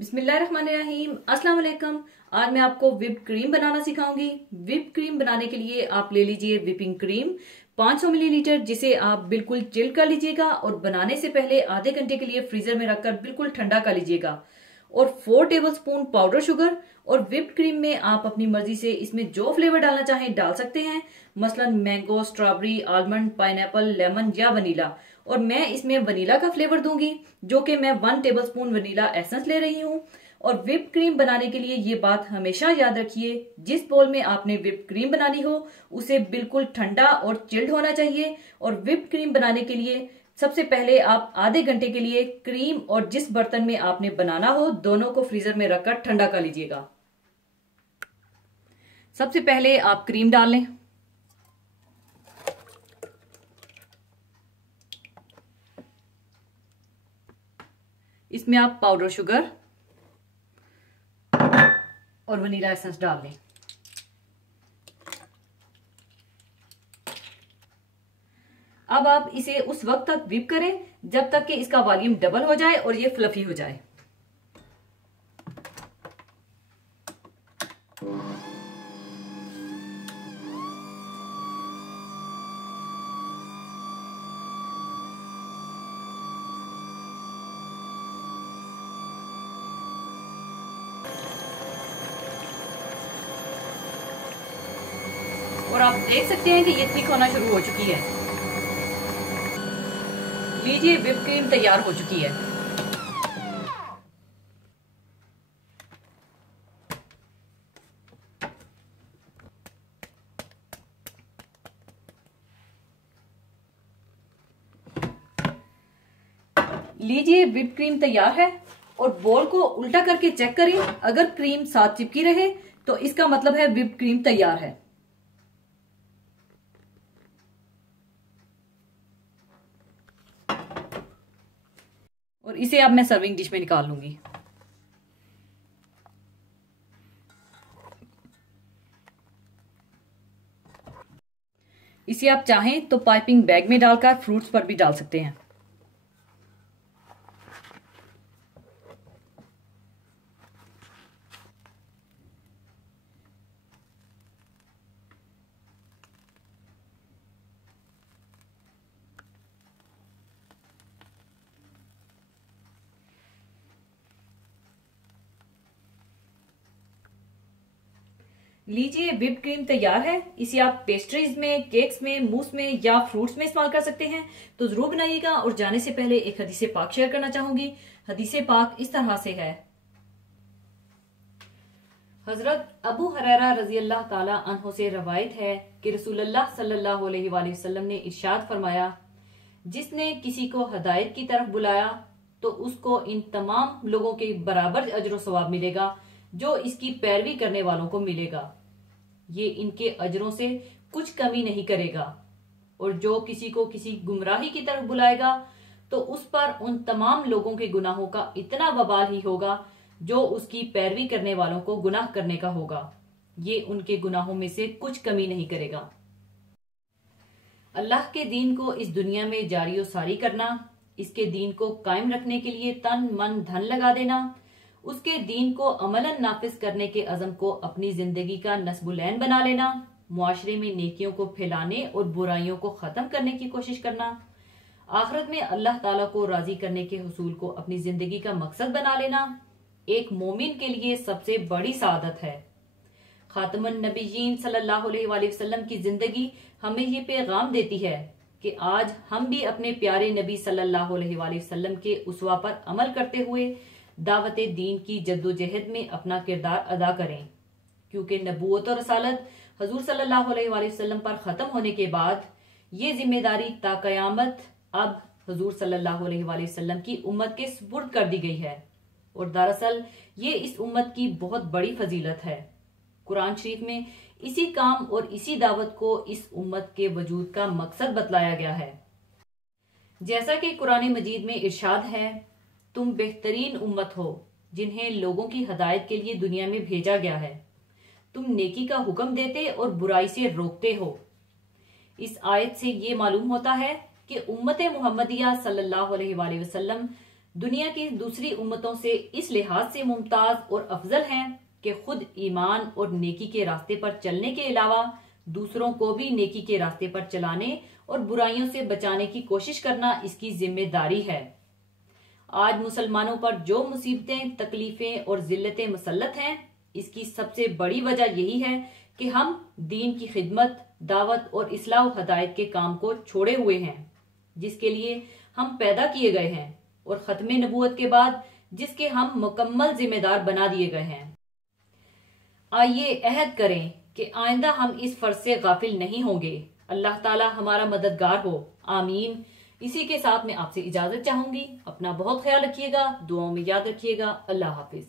बिस्मिल्लाहिर्रहमानिर्रहीम, अस्सलाम वालेकुम। आज मैं आपको व्हिप्ड क्रीम बनाना सिखाऊंगी। व्हिप्ड क्रीम बनाने के लिए आप ले लीजिए व्हिपिंग क्रीम 500 मिलीलीटर, जिसे आप बिल्कुल चिल कर लीजिएगा और बनाने से पहले आधे घंटे के लिए फ्रीजर में रखकर बिल्कुल ठंडा कर लीजिएगा। और 4 टेबलस्पून पाउडर शुगर। और व्हिप्ड क्रीम में आप अपनी मर्जी से इसमें जो फ्लेवर डालना चाहें डाल सकते हैं, मसलन mango, strawberry, almond, pineapple, lemon या वनीला। और मैं इसमें वनीला का फ्लेवर दूंगी, जो कि मैं 1 टेबलस्पून वनीला एसेंस ले रही हूँ। और व्हिप्ड क्रीम बनाने के लिए ये बात हमेशा याद रखिए, जिस बोल में आपने व्हिप्ड क्रीम बनानी हो उसे बिल्कुल ठंडा और चिल्ड होना चाहिए। और व्हिप्ड क्रीम बनाने के लिए सबसे पहले आप आधे घंटे के लिए क्रीम और जिस बर्तन में आपने बनाना हो दोनों को फ्रीजर में रखकर ठंडा कर लीजिएगा। सबसे पहले आप क्रीम डाल लें। इसमें आप पाउडर शुगर और वनीला एसेंस डाल लें। अब आप इसे उस वक्त तक व्हिप करें जब तक कि इसका वॉल्यूम डबल हो जाए और ये फ्लफी हो जाए। और आप देख सकते हैं कि ये थिक होना शुरू हो चुकी है। लीजिए, व्हिप्ड क्रीम तैयार हो चुकी है। लीजिए, व्हिप्ड क्रीम तैयार है। और बोल को उल्टा करके चेक करें, अगर क्रीम साथ चिपकी रहे तो इसका मतलब है व्हिप्ड क्रीम तैयार है। और इसे अब मैं सर्विंग डिश में निकाल लूंगी। इसे आप चाहें तो पाइपिंग बैग में डालकर फ्रूट्स पर भी डाल सकते हैं। लीजिए, व्हिप्ड क्रीम तैयार है। इसे आप पेस्ट्रीज में, केक्स में, मूस में या फ्रूट्स में इस्तेमाल कर सकते हैं। तो जरूर बनाइएगा। और जाने से पहले एक हदीस पाक शेयर करना चाहूंगी। हदीस पाक इस तरह से है। हजरत अबू हुरैरा रजी अल्लाह ताला अन्हो से रवायत है कि रसूलुल्लाह सल्लल्लाहु अलैहि वसल्लम ने इरशाद फरमाया, जिसने किसी को हदायत की तरफ बुलाया तो उसको इन तमाम लोगों के बराबर अजर सवाब मिलेगा जो इसकी पैरवी करने वालों को मिलेगा। ये इनके अजरों से कुछ कमी नहीं करेगा। और जो किसी को किसी गुमराही की तरफ बुलाएगा तो उस पर उन तमाम लोगों के गुनाहों का इतना वबाल ही होगा जो उसकी पैरवी करने वालों को गुनाह करने का होगा। ये उनके गुनाहों में से कुछ कमी नहीं करेगा। अल्लाह के दीन को इस दुनिया में जारी और सारी करना, इसके दीन को कायम रखने के लिए तन मन धन लगा देना, उसके दीन को अमलन नाफिज करने के अज़म को अपनी जिंदगी का नस्बुलैन बना लेना, मुआशरे में नेकियों को फैलाने और बुराइयों को खत्म करने की कोशिश करना, आखिरत में अल्लाह ताला को राजी करने के हुसूल को अपनी जिंदगी का मकसद बना लेना एक मोमिन के लिए सबसे बड़ी सादत है। खातमुन नबीयीन सल्लल्लाहु अलैहि वसल्लम की जिंदगी हमें ये पैगाम देती है कि आज हम भी अपने प्यारे नबी सल्लल्लाहु अलैहि वसल्लम के उसवा पर अमल करते हुए दावत दीन की जद्दोजहद में अपना किरदार अदा करें, क्योंकि नबूवत और रसालत हजूर सल्लल्लाहु अलैहि वसल्लम पर खत्म होने के बाद ये जिम्मेदारी ता कयामत अब हजूर सल्लल्लाहु अलैहि वसल्लम की उम्मत के सुपुर्द कर दी गई है। और दरअसल ये इस उम्मत की बहुत बड़ी फजीलत है। कुरान शरीफ में इसी काम और इसी दावत को इस उम्मत के वजूद का मकसद बतलाया गया है। जैसा कि कुरान मजीद में इरशाद है, तुम बेहतरीन उम्मत हो जिन्हें लोगों की हदायत के लिए दुनिया में भेजा गया है। तुम नेकी का हुक्म देते और बुराई से रोकते हो। इस आयत से ये मालूम होता है कि उम्मत मुहम्मदिया सल्लल्लाहु अलैहि वसल्लम दुनिया की दूसरी उम्मतों से इस लिहाज से मुमताज और अफजल हैं कि खुद ईमान और नेकी के रास्ते पर चलने के अलावा दूसरों को भी नेकी के रास्ते पर चलाने और बुराइयों से बचाने की कोशिश करना इसकी जिम्मेदारी है। आज मुसलमानों पर जो मुसीबतें, तकलीफें और जिल्लतें मुसल्लत हैं, इसकी सबसे बड़ी वजह यही है कि हम दीन की खिदमत, दावत और इस्लाह व हदायत के काम को छोड़े हुए हैं, जिसके लिए हम पैदा किए गए हैं और खत्मे नबूवत के बाद जिसके हम मुकम्मल जिम्मेदार बना दिए गए हैं। आइए अहद करें कि आइंदा हम इस फर्ज से गाफिल नहीं होंगे। अल्लाह ताला हमारा मददगार हो, आमीन। इसी के साथ मैं आपसे इजाजत चाहूंगी। अपना बहुत ख्याल रखिएगा, दुआओं में याद रखिएगा। अल्लाह हाफिज।